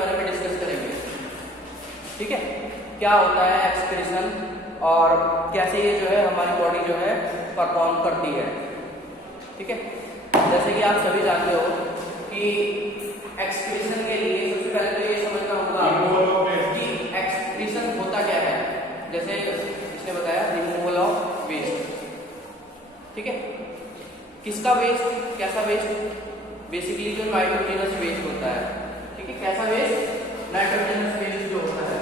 बारे में डिस्कस करेंगे। ठीक है, क्या होता है एक्सक्रीशन और कैसे ये जो है हमारी बॉडी जो है परफॉर्म करती है। ठीक है, जैसे कि आप सभी जानते हो कि एक्सक्रीशन के लिए सबसे पहले तो ये समझना होगा कि एक्सक्रीशन होता क्या है। जैसे इसने बताया रिमूवल ऑफ वेस्ट। ठीक है, किसका वेस्ट, कैसा वेस्ट, बेसिकली जो नाइट्रोजनस वेस्ट होता है। ठीक है, कैसा वेस्ट, नाइट्रोजनस वेस्ट जो होता है,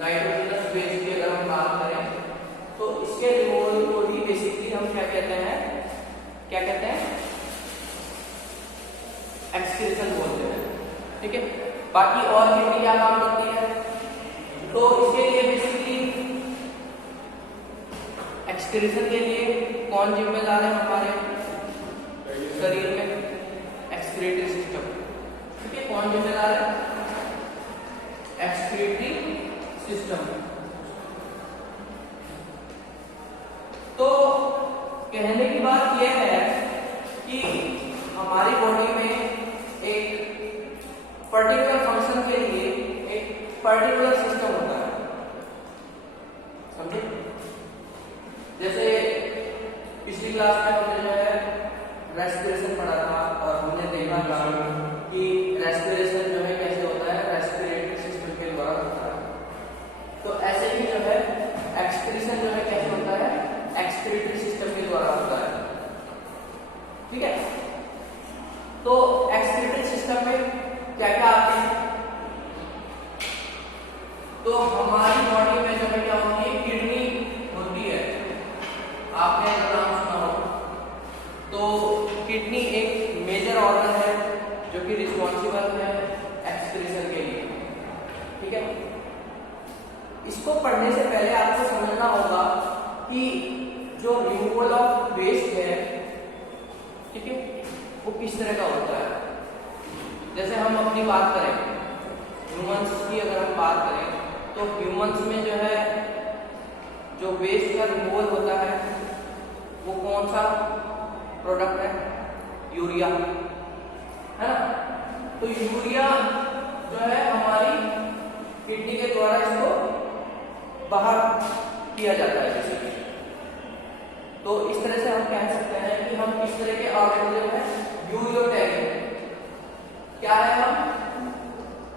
नाइट्रोजनस वेस्ट की अगर हम बात करें तो इसके रिमूवल को ही बेसिकली हम क्या कहते हैं, क्या कहते हैं, एक्सक्रीशन बोलते हैं। ठीक है, बाकी और भी क्या काम करती है, तो इसके लिए बेसिकली एक्सक्रीशन के लिए कौन जिम्मेदार है हमारे शरीर में, एक्सक्रीटरी सिस्टम। ठीक है, कौन जिम्मेदार है, एक्सक्रीटरी सिस्टम। तो कहने की बात यह है कि हमारी बॉडी में एक पर्टिकुलर फंक्शन के लिए एक पर्टिकुलर सिस्टम होता है, समझे। जैसे पिछली क्लास में हमने जो है रेस्पिरेशन पढ़ा था और हमने देखा था कि रेस्पिरेशन जो है कैसे होता है, रेस्पिरेटरी सिस्टम के द्वारा होता है। तो ऐसे ही जो है एक्सक्रीशन जो है कैसे होता है, एक्सक्रीटरी सिस्टम के द्वारा होता है। ठीक है, तो एक्सक्रीटरी सिस्टम में क्या क्या आते हैं, तो हमारी बॉडी में जो है क्या होती है, किडनी होती है। आपने नाम सुना हो तो किडनी एक मेजर ऑर्गन है जो कि रिस्पॉन्सिबल है एक्सक्रीशन के लिए। ठीक है, इसको पढ़ने से पहले आपको समझना होगा कि जो रिमूवल ऑफ वेस्ट है, ठीक है, वो किस तरह का होता है। जैसे हम अपनी बात करें ह्यूमंस की, अगर हम बात करें तो ह्यूमंस में जो है जो वेस्ट का रिमूवल होता है वो कौन सा प्रोडक्ट है, यूरिया, है ना। तो यूरिया जो है हमारी किडनी के द्वारा इसको बाहर किया जाता है बेसिकली। तो इस तरह से हम कह सकते हैं कि हम किस तरह के ऑर्गेनिज्म है, यूरियोटैलिक। क्या है हम,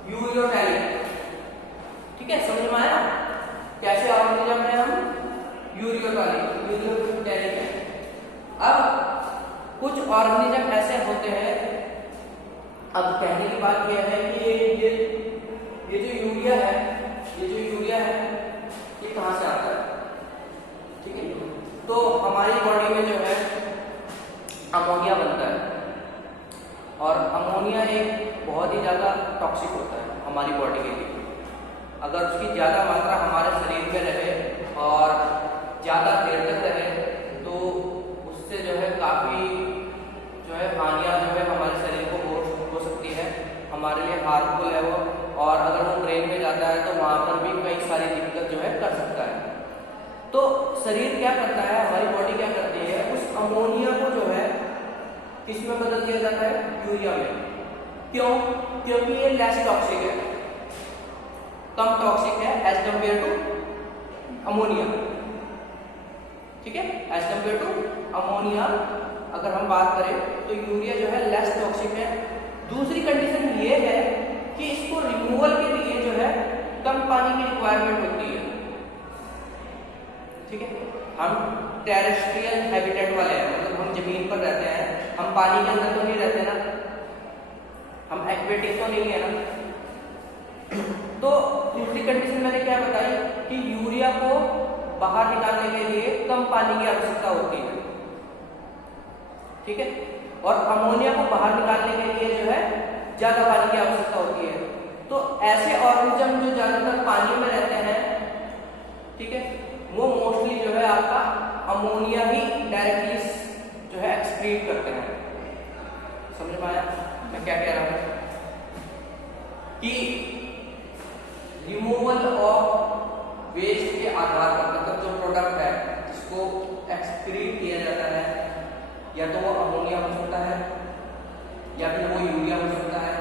यूरियोटैलिक। ठीक है, समझ में आया कैसे ऑर्गेनिज्म है हम, यूरियोटैलिक है। अब कुछ ऑर्गेनिज्म ऐसे होते हैं, अब कहने की बात यह है कि ये जो यूरिया है, ये जो यूरिया है ये कहां से आता है। ठीक है, तो हमारी बॉडी में जो है अमोनिया बनता है और अमोनिया एक बहुत ही ज्यादा टॉक्सिक होता है हमारी बॉडी के लिए। अगर उसकी ज्यादा मात्रा हमारे शरीर में रहे और ज्यादा देर तक रहे तो उससे जो है काफी जो है हानियां जो है हमारे शरीर को हो सकती है, हमारे लिए हार्मफुल है वो। और अगर वो ब्रेन में जाता है तो वहां पर भी कई सारी दिक्कत जो है कर सकता है। तो शरीर क्या करता है, हमारी बॉडी क्या करती है, उस अमोनिया को जो है किस में बदल दिया जाता है, यूरिया में। क्यों, क्योंकि ये लेस टॉक्सिक है, कम टॉक्सिक है एज कंपेयर टू अमोनिया। ठीक है, एज कंपेयर टू अमोनिया अगर हम बात करें तो यूरिया जो है लेस टॉक्सिक है। दूसरी कंडीशन ये है कि इसको रिमूवल के लिए जो है कम पानी की रिक्वायरमेंट होती है। ठीक है, हम टेरेस्ट्रियल हैबिटेट वाले हैं, मतलब हम जमीन पर रहते हैं, हम पानी के अंदर तो नहीं रहते ना, हम एक्वेटिक तो नहीं है ना। तो दूसरी कंडीशन मैंने क्या बताई कि यूरिया को बाहर निकालने के लिए कम पानी की आवश्यकता होती है। ठीक है, और अमोनिया को बाहर निकालने के लिए जो है ज्यादा पानी की आवश्यकता होती है। तो ऐसे ऑर्गेनिज्म जो ज्यादातर पानी में रहते हैं, ठीक है, वो मोस्टली जो है आपका अमोनिया ही डायरेक्टली जो है एक्सक्रीट करते हैं। समझ में आया मैं क्या कह रहा हूं, कि रिमूवल ऑफ वेस्ट के आधार पर, मतलब जो प्रोडक्ट है जिसको एक्सक्रीट किया जाता है, या तो वो अमोनिया हो सकता है या फिर वो यूरिया हो सकता है,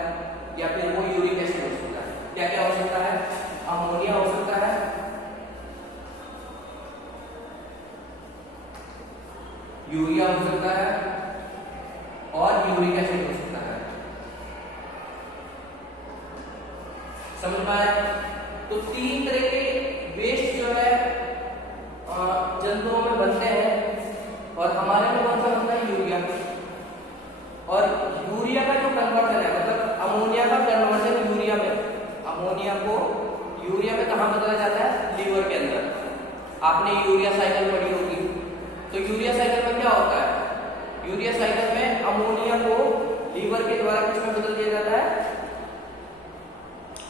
या फिर वो यूरिक एसिड हो सकता है। क्या क्या हो सकता है? अमोनिया हो सकता है, यूरिया हो सकता है और यूरिक एसिड हो सकता है। समझ में आया? तो तीन तरह के वेस्ट जो है जंतुओं में बनते हैं और हमारे में कौन सा बनता है? यूरिया। और यूरिया का जो कन्वर्जन है, मतलब अमोनिया का कन्वर्जन यूरिया में, अमोनिया को यूरिया में कहाँ बदला जाता है? लीवर के अंदर। आपने यूरिया साइकिल पढ़ी होगी। तो यूरिया साइकिल में क्या होता है? यूरिया साइकिल में अमोनिया को लीवर के द्वारा किसमें बदल दिया जाता है?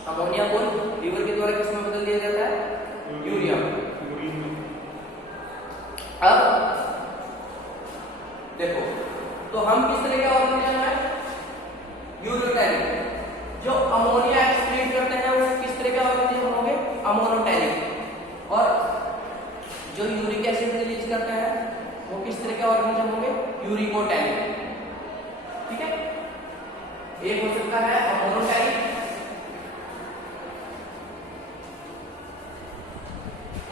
अमोनिया को लीवर के द्वारा किसमें बदल दिया जाता है? यूरिया में। अब देखो, तो हम किस तरह का ऑर्गेनिज्म है? यूरोटैनिक। जो अमोनिया एक्सक्रीट करते हैं वो किस तरह के ऑर्गेनिज्म होंगे? अमोनोटैनिक। और जो यूरिक एसिड रिलीज करते हैं वो किस तरह के ऑर्गेनिज्म होंगे? यूरिकोटैनिक। ठीक है, एक हो सकता है अमोनोटैनिक,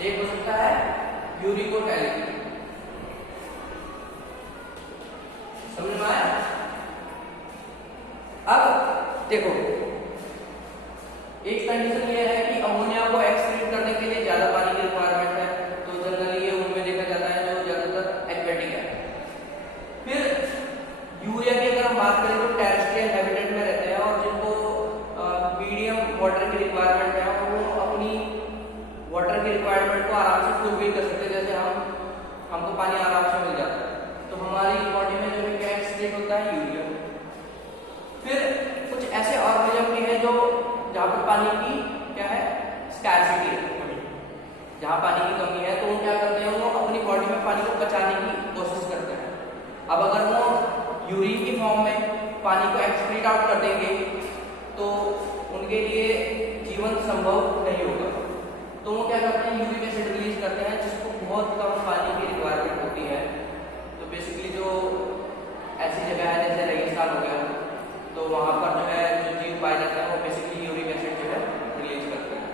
एक हो सकता है यूरिकोटैनिक। समझ में आया? अब देखो, एक कंडीशन ये है कि अमोनिया को एक्सक्रीट करने के लिए ज्यादा पानी की रिक्वायरमेंट है, तो जनरली ये उनमें देखा जाता है जो ज्यादातर एक्वेटिक है। फिर यूरिया की अगर हम बात करें तो टेरेस्ट्रियल हैबिटेट में रहते हैं और जिनको मीडियम वाटर की रिक्वायरमेंट है वो अपनी वाटर की रिक्वायरमेंट को आराम से फुलफिल कर सकते हैं। जैसे हमको पानी आराम से मिल जाता है, तो हमारी बॉडी में जो है क्या एक्सक्रीट होता है? यूरिया। फिर कुछ ऐसे ऑर्गेनिज्म भी हैं जो जहाँ पर पानी की क्या है? स्कैर्सिटी है, जहाँ पानी की कमी है, तो वो क्या करते हैं? वो अपनी बॉडी में पानी को बचाने की कोशिश करते हैं। अब अगर वो यूरिन की फॉर्म में पानी को एक्सक्रीट आउट कर देंगे तो उनके लिए जीवन संभव नहीं होगा। तो वो क्या करते हैं? यूरिक एसिड रिलीज करते हैं, जिसको बहुत कम पानी की रिक्वायरमेंट होती है। तो बेसिकली जो ऐसी जगह है जैसे रेगिस्तान हो गया, तो वहाँ पर जो है जो जीव पाए जाते हैं वो बेसिकली यूरिक एसिड जो है रिलीज करते हैं।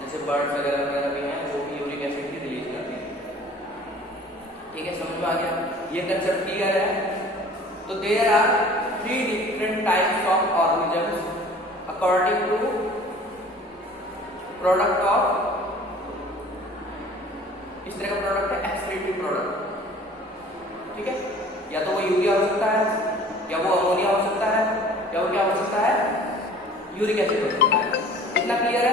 जैसे बर्ड्स वगैरह भी हैं जो भी यूरिक एसिड की रिलीज करते हैं। ठीक है, समझ में आ गया? ये कंसेप्ट क्लियर है? तो there are 3 different types of organisms according to product of, इस तरह का प्रोडक्ट है एक्सक्रीटिव प्रोडक्ट। ठीक है, या तो वो यूरिया हो सकता है, या वो अमोनिया हो सकता है, या वो क्या हो सकता है? यूरिक एसिड हो सकता है। इतना क्लियर है?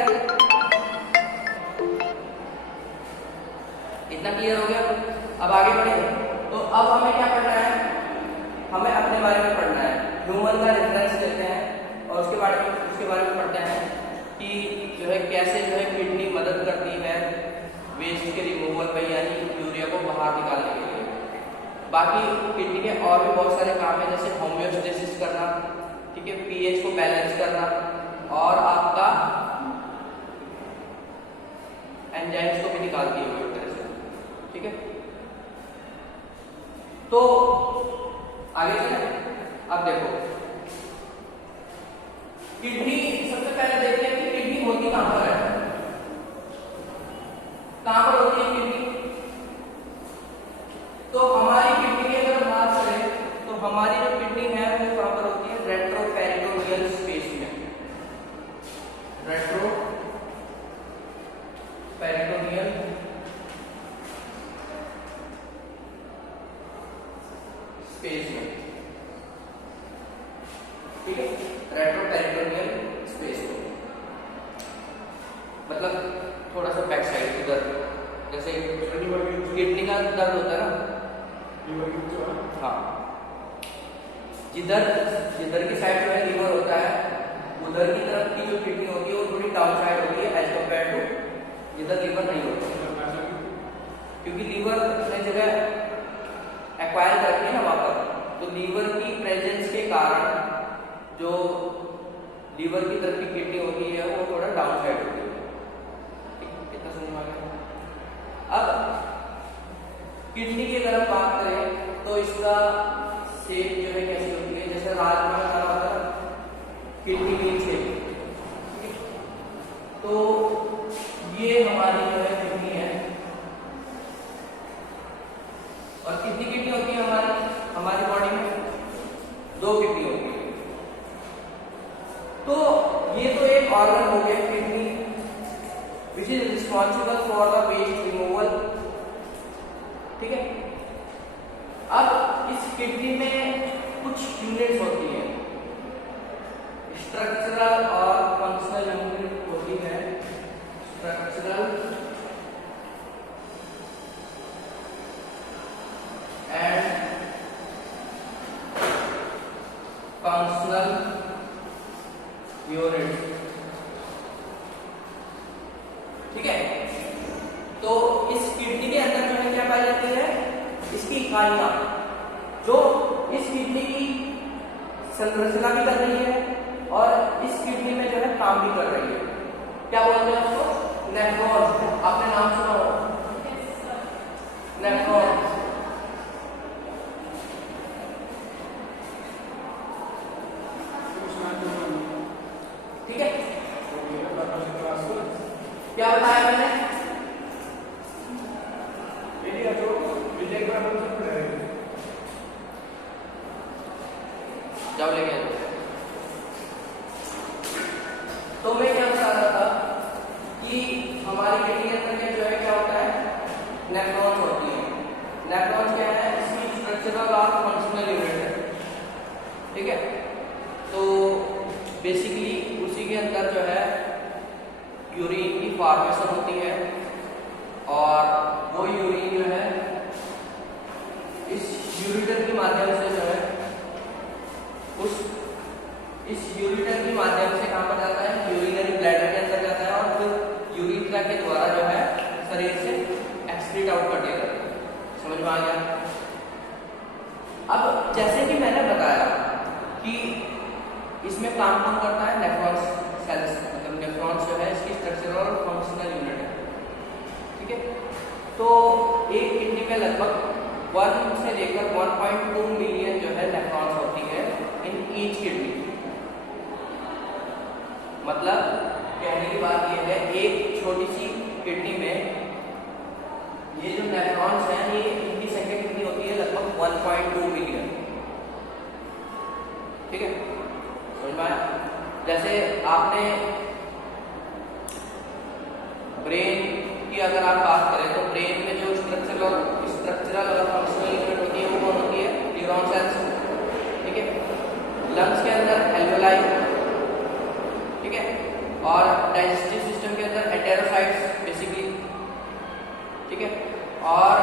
इतना क्लियर हो गया? अब आगे बढ़े। तो अब हमें क्या पढ़ना है? हमें अपने बारे में पढ़ना है। ह्यूमन का रेफरेंस लेते हैं और उसके बारे में पढ़ते हैं कि जो है कैसे जो है किडनी मदद करती है वेस्ट के रिमूवल पे, यानी यूरिया को बाहर निकालने के लिए। बाकी किडनी के और भी बहुत सारे काम है, जैसे होम्योस्टेसिस करना, ठीक है, पीएच को बैलेंस करना और आपका एंजाइम्स को भी निकालती है एक तरह से। ठीक है, तो आगे चले। अब देखो, किडनी सबसे पहले देखते हैं कि किडनी होती कहां पर है। कहां पर होती है किडनी? तो हमारी किडनी की अगर बात करें तो हमारी जो किडनी है वो कहां पर होती है? रेट्रोपेरिटोनियल स्पेस में। रेट्रोपेरिटोनियल स्पेस में। ठीक है, रेट्रोपेरिटोनियल स्पेस में मतलब थोड़ा सा बैक साइड इधर, जैसे किडनी का दर्द होता है ना, हाँ, जिधर की साइड जो है लीवर होता है, उधर की तरफ की जो किडनी होती है वो थोड़ी डाउन साइड होती है एज कम्पेयर टू जिधर लीवर नहीं होता, क्योंकि लीवर ने जगह एक्वायर करती है ना वहाँ पर, तो लीवर की प्रेजेंस के कारण जो लीवर की तरफ की किडनी होती है वो थोड़ा डाउन साइड होती है। कितना समझ में आ गया? अब किडनी की अगर हम बात करें तो इसका शेप जो है कैसी होती है? जैसे राजमा में खाना होता है किडनी बीन शेप। तो ये हमारी जो है किडनी है। और कितनी किडनी होती है हमारी बॉडी में? 2 किडनी होती है। तो ये तो एक ऑर्गन हो गया kidney, which is responsible for the waste removal. ठीक है। अब इस किडनी में कुछ यूनिट्स होती है, स्ट्रक्चरल और फंक्शनल यूनिट होती है। Structural and functional unit. ठीक है। तो इस किडनी के अंदर जो है क्या पाई जाती है? इसकी इकाइयां जो इस किडनी की संरचना भी कर रही है और इस किडनी में जो है काम भी कर रही है। क्या बोलते हैं उसको? नेफ्रॉन। आपने नाम सुना हो नेफ्रॉन। ठीक है। क्या बताया मैंने? जाओ लेके आओ। तो मैं क्या बता रहा था कि हमारी किडनी के अंदर जो है क्या होता है? नेफ्रॉन्स होती है। नेफ्रॉन्स क्या है? इसकी स्ट्रक्चरल और फंक्शनल यूनिट है। ठीक है। तो बेसिकली उसी के अंदर जो है यूरिन की फॉर्मेशन होती है और वो यूरिन जो है इस यूरिटर के माध्यम से जो है इस यूरिटर के माध्यम से कहां पर जाता है? यूरिनरी ब्लैडर के अंदर जाता है और फिर यूरिथ्रा के द्वारा जो है शरीर से एक्सक्रीट आउट कर दिया जाता है। समझ में आ गया? अब जैसे कि मैंने बताया कि इसमें काम कौन करता है? नेफ्रॉन्स सेल्स, मतलब नेफ्रॉन्स जो है इसकी स्ट्रक्चरल और फंक्शनल यूनिट है। ठीक है। तो एक किडनी में लगभग 1 से लेकर 1.2 मिलियन जो है नेफ्रॉन्स होती है इन ईच किडनी। मतलब कहने की बात यह है एक छोटी सी किडनी में ये जो नेफ्रॉन्स हैं ये इनकी संख्या कितनी होती है? लगभग 1.2 मिलियन। ठीक है। समझ में आया? जैसे आपने ब्रेन की अगर आप बात करें तो ब्रेन में जो स्ट्रक्चरल और फंक्शनल यूनिट होती है वो कौन होती है? Neuron cells. ठीक है। लंग्स के अंदर एल्वेलाई। ठीक है। और डाइजेस्टिव सिस्टम के अंदर एंटेरोसाइट्स बेसिकली। ठीक है। और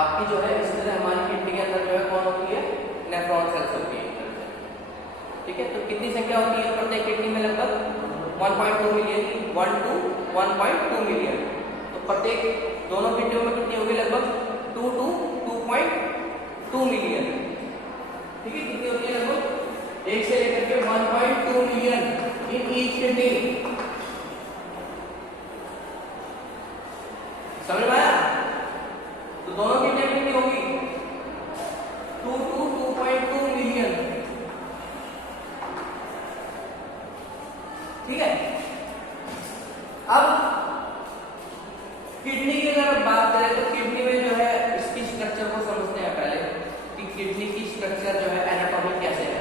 आपकी जो है इस तरह हमारी किडनी के अंदर जो है कौन होती है? नेफ्रॉन सेल्स होती है। ठीक है। तो कितनी संख्या होती है प्रत्येक किडनी में? लगभग 1.2 मिलियन की। 1 to 1.2 मिलियन। तो प्रत्येक दोनों किडनियों में कितनी होगी? लगभग 2 to 2.2 मिलियन। ठीक है। कितनी होती है? लगभग 1 से लेकर के 1.2 मिलियन इन ईच किडनी। समझ में आया? तो दोनों किडनी कितनी होगी? 2 to 2.2 मिलियन। ठीक है। अब किडनी की अगर बात करें तो किडनी में जो है इसकी स्ट्रक्चर को समझते हैं पहले कि किडनी की स्ट्रक्चर जो है एनाटॉमी कैसे है।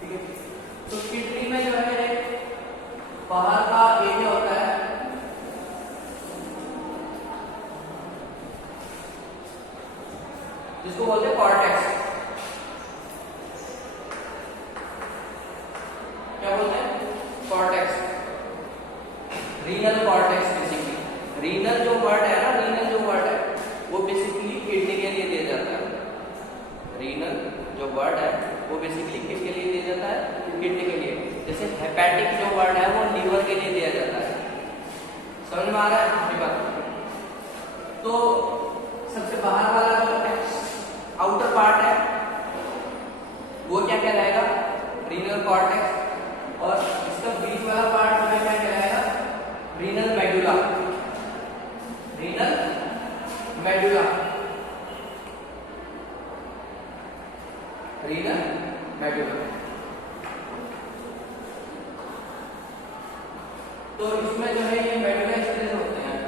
ठीक है। तो किडनी में जो है बाहर का एरिया होता है जिसको बोलते हैं कॉर्टेक्स। क्या बोलते हैं? Cortex. Renal cortex. Basically renal जो वर्ड है ना, रीनल जो वर्ड है वो बेसिकली किडनी के लिए दिया जाता है। रीनल जो वर्ड है वो बेसिकली किसके लिए दिया जाता है? किडनी के लिए। जैसे हेपेटिक जो वर्ड है वो लीवर के लिए दिया जाता है। समझ में आ रहा है आपकी बात? तो सबसे बाहर वाला जो आउटर पार्ट है वो क्या कहलाएगा? Renal cortex. और इसका बीच वाला पार्ट जो है क्या कहलाएगा? Renal medulla. Renal medulla. Renal उसमें जो है ये मेडुला इस तरह से होते हैं।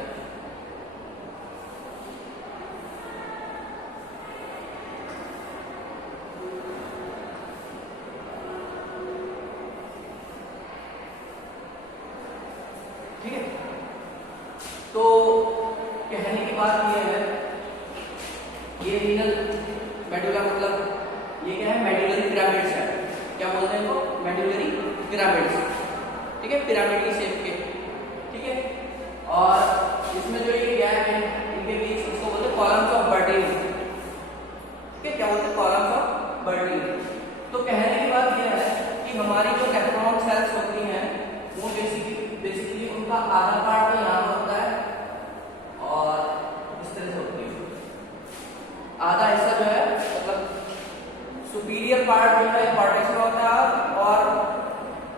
ठीक है, तो कहने की बात ये है, ये रीनल मेडुला मतलब ये क्या है, मेडुलरी पिरामिड्स है। क्या बोलते हैं इनको? Medullary pyramids. ठीक है, पिरामिड की शेप के। ठीक है, और इसमें जो ये गैप है इनके बीच, इसको बोलते हैं कॉलम्स ऑफ बर्टिंग। ठीक है, क्या बोलते हैं? कॉलम्स ऑफ बर्टिंग। तो कहने की बात यह है कि हमारी जो नेफ्रॉन सेल्स होती हैं वो बेसिकली उनका आधा पार्ट तो यहाँ पर होता है और इस तरह से होती है। आधा हिस्सा जो है मतलब सुपीरियर पार्ट जो है कॉर्टेक्स में होता है और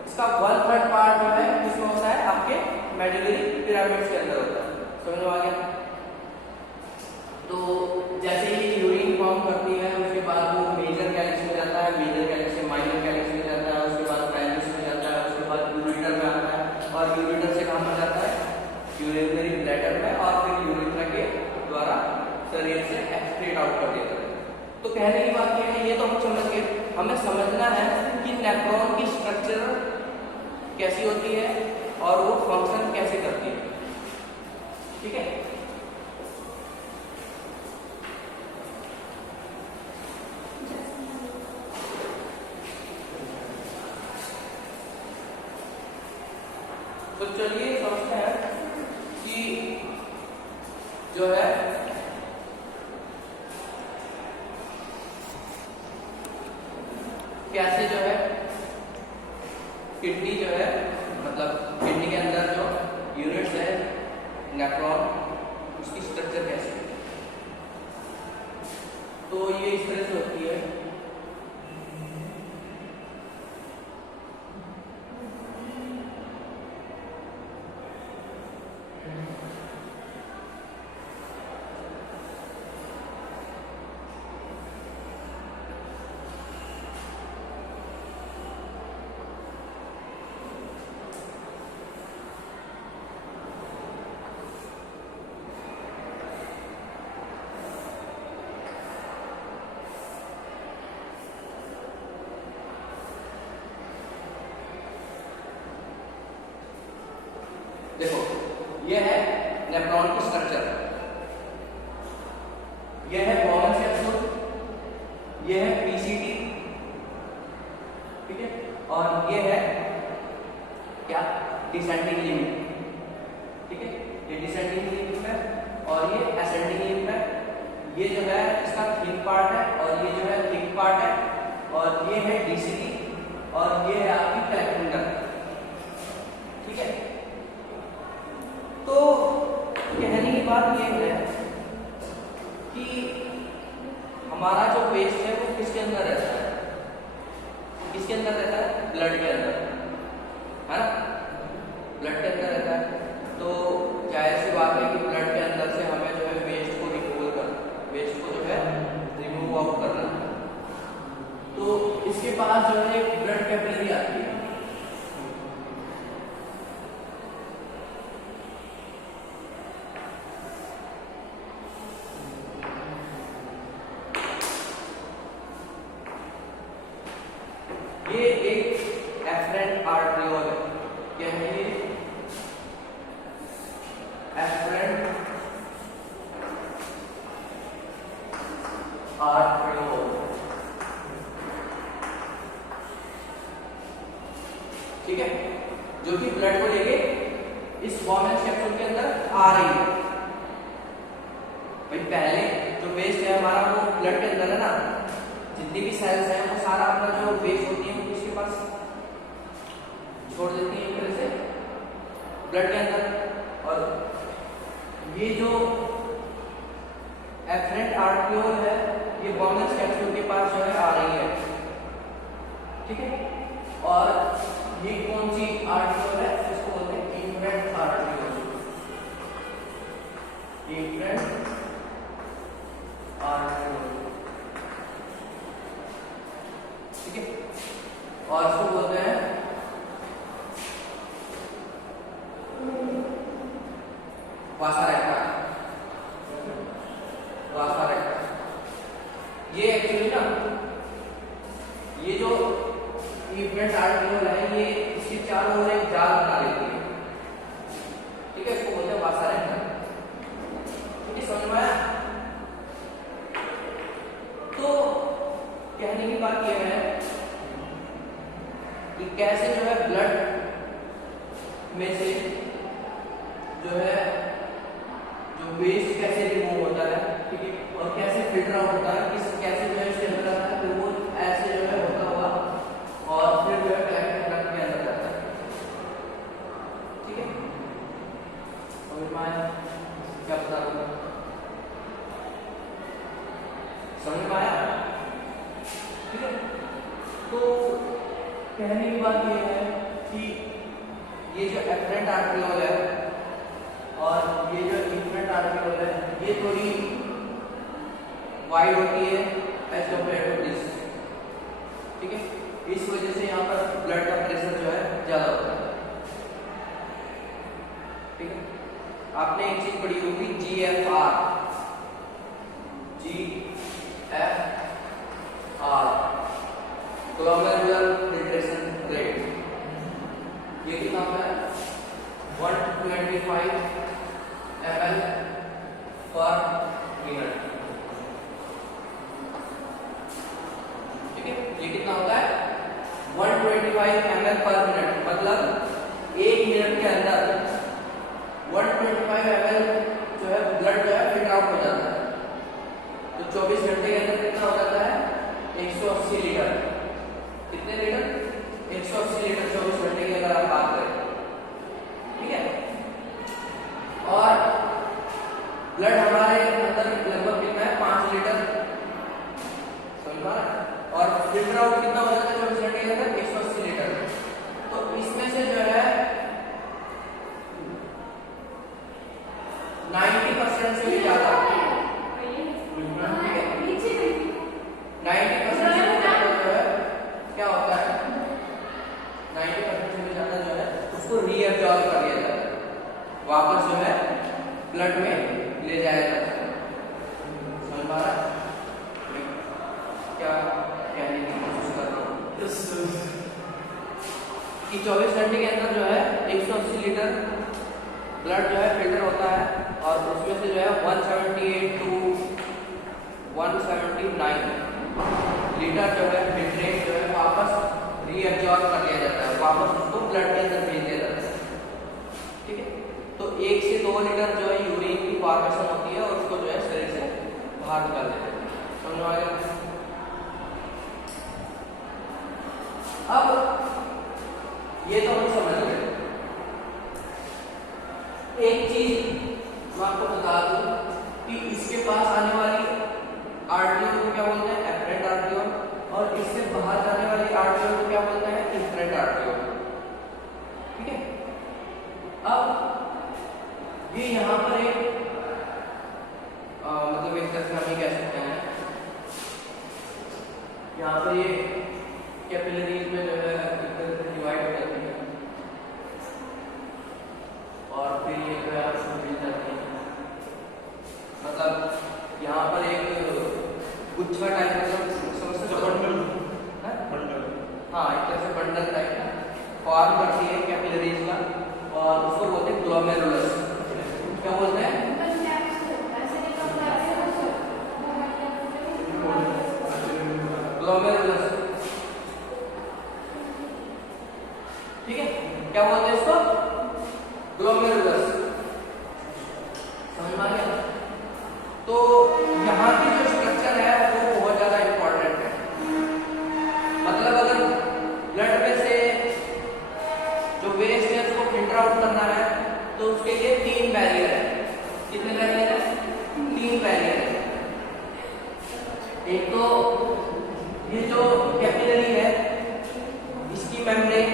इसका 1/3 पार्ट जो है किसमें होता है? आपके मेडुलरी पिरामिड्स के अंदर होता है। समझ में आ गया? तो जैसे ही यूरिन फॉर्म करती है उसके बाद वो मेजर कैलिक्स में जाता है, मेजर कैलिक्स से माइनर कैलिक्स में जाता है, उसके बाद पैनिस में जाता है, उसके बाद यूरेटर में आता है और यूरेटर से कहाँ पर जाता है? यूरिनरी ब्लैडर में और फिर यूरेथ्रा के द्वारा शरीर से एक्सक्रीट आउट कर देता है। तो कहने की बात यह है, ये तो हम समझ गए, हमें समझना है कि नेफ्रॉन की स्ट्रक्चर कैसी होती है और वो फंक्शन कैसे करती है। ठीक है, तो चलिए समझते हैं कि जो है कैसे जो है किडनी जो है मतलब किडनी के अंदर जो यूनिट्स है नेफ्रॉन, उसकी स्ट्रक्चर कैसे है। तो ये इस तरह से होती है। देखो, ये है नेफ्रॉन की स्ट्रक्चर, ये है बॉमन कैप्सूल, ये है पीसीटी, ठीक है, और ये है क्या? Descending lymph. ठीक है, ये डिसेंडिंग लिम्फ है और ये असेंडिंग लिम्फ है। ये जो है इसका थिन पार्ट है और ये जो है थिक पार्ट है और ये है डीसीटी और ये है आपकी कलेक्टर। ठीक है, तो कहने की बात यह है कि हमारा जो पेस्ट है वो किसके अंदर रहता है? किसके अंदर रहता है? ब्लड के अंदर, है ना? ब्लड के अंदर रहता है। तो जाहिर सी बात है कि ब्लड के अंदर से हमें जो है वेस्ट को जो है रिमूव आउट करना है। तो इसके पास जो है एक ब्लड कैपिलरी आती है। ये एक एफरेंट आर्टरियोल है। क्या है ये? Efferent arteriole. ठीक है, जो कि ब्लड को लेके इस बॉमन कैप्सूल के अंदर आ रही है। भाई पहले जो वेस्ट है हमारा वो ब्लड के अंदर है ना, जितनी भी सेल्स हैं वो सारा अपना जो वेस्ट होती है वो किसके पास छोड़ देती है? एक तरह से ब्लड के अंदर। और ये जो एफरेंट आर्टरियोल है ये बॉमन कैप्सूल के पास जो है आ रही है। ठीक है, और ये कौन सी आर्टरियोल है? इसको बोलते हैं इन्फ्रेंट आर्टरियोल। इन्फ्रेंट आर्टरियोल, ठीक है, और इसको बोलते हैं वासा रेक्टा, वासा रेक्टा। ये एक्चुअली ना ये जो इफ्रेंट आर्टिकल है ये इसके चारों ओर एक जाल बना लेती है, ठीक है, इसको बोलते हैं वासा रेक्टा। ठीक है, समझ में आया? तो कहने की बात यह है कि कैसे जो है ब्लड में से जो है जो वेस्ट कैसे रिमूव होता है, ठीक है, और कैसे फिल्टर आउट होता है, किस कैसे जो है इसके अंदर आता है, फिर वो ऐसे जो है होता हुआ और फिर जो है ब्लड के अंदर जाता है। ठीक है, समझ में आया क्या बता रहा हूँ? समझ में आया? ठीक है, तो कहने की बात यह है कि ये जो एफरेंट आर्टिकल है और ये जो इन्फ्रेंट आर्टिकल है ये थोड़ी वाइड होती है एज कम्पेयर टू दिस। ठीक है, इस वजह से यहाँ पर ब्लड का प्रेशर जो है ज्यादा होता है। ठीक है, आपने एक चीज पढ़ी होगी GFR, ग्लोमेरुलर फिल्ट्रेशन रेट। ये कितना होता है? 125 ml पर मिनट। ठीक है, ये कितना होता है? 125 ml पर मिनट, मतलब 1 मिनट के अंदर 125 ml जो है ब्लड जो है फिल्टर आउट हो जाता है। तो 24 घंटे के अंदर कितना हो जाता है? 180 लीटर। कितने लीटर? 180 लीटर 24 घंटे की अगर आप बात करें। ठीक है, और ब्लड हमारे अंदर लगभग कितना है? 5 लीटर। समझ पा रहे हैं? और फिल्टर आउट कितना हो जाता है 24 घंटे के अंदर? 180 लीटर। तो इसमें से जो है 90% से भी ज्यादा, 90% से भी ज्यादा जो है क्या होता है? 90% से भी ज्यादा जो है उसको रीअब्जॉर्ब कर लिया जाता है, वापस जो है ब्लड में ले जाया जाता है। समझ पा रहा है क्या कहने की कोशिश कर रहा हूँ? कि 24 घंटे के अंदर जो है 180 लीटर ब्लड जो है फिल्टर होता है और उसमें से जो है 178 to 179 लीटर जो है फिल्ट्रेट जो है वापस रीअब्जॉर्ब कर लिया जाता है, वापस उसको ब्लड के अंदर भेज दिया जाता है। ठीक है, तो 1 से 2 लीटर जो है यूरिन की फॉर्मेशन होती है और उसको जो है शरीर से बाहर निकाल देते हैं। समझ में आ गया? अब ये तो हम समझ गए। एक चीज मैं आपको बता दूं कि इसके पास आने वाली आर्टरियोल को क्या बोलते हैं? Efferent arteriole. और इससे बाहर जाने वाली आर्टरियोल को क्या बोलते हैं? इन्फ्रेंट आर्टरियोल। ठीक है, अब ये यहाँ पर एक मतलब एक तरह से हम ये कह सकते हैं यहाँ पर ये कैपिलरीज में जो है एक तरह से डिवाइड हो जाती है और फिर ये जो है आपको मिल जाती है। मतलब यहाँ पर एक गुच्छा टाइप का समझ सकते हो? बंडल, हाँ, एक तरह से बंडल टाइप का फॉर्म करती है कैपिलरीज का और उसको बोलते हैं ग्लोमेरुलस। क्या बोलते हैं? ग्लोमेरुलस। ठीक है, क्या बोलते हैं इसको? ग्लोमेरुलस। समझ में आ गया? तो यहाँ की जो स्ट्रक्चर है वो बहुत ज्यादा इंपॉर्टेंट है। मतलब अगर ब्लड में से जो वेस्ट है उसको फिल्टर आउट करना है तो उसके लिए 3 बैरियर है। कितने बैरियर है? 3 बैरियर है। एक तो ये जो कैपिलरी है इसकी मेम्ब्रेन,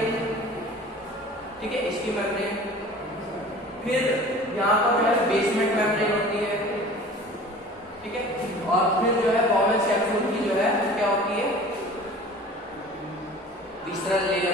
ठीक है, इसकी मेम्ब्रेन, फिर यहाँ पर जो है बेसमेंट मेम्ब्रेन होती है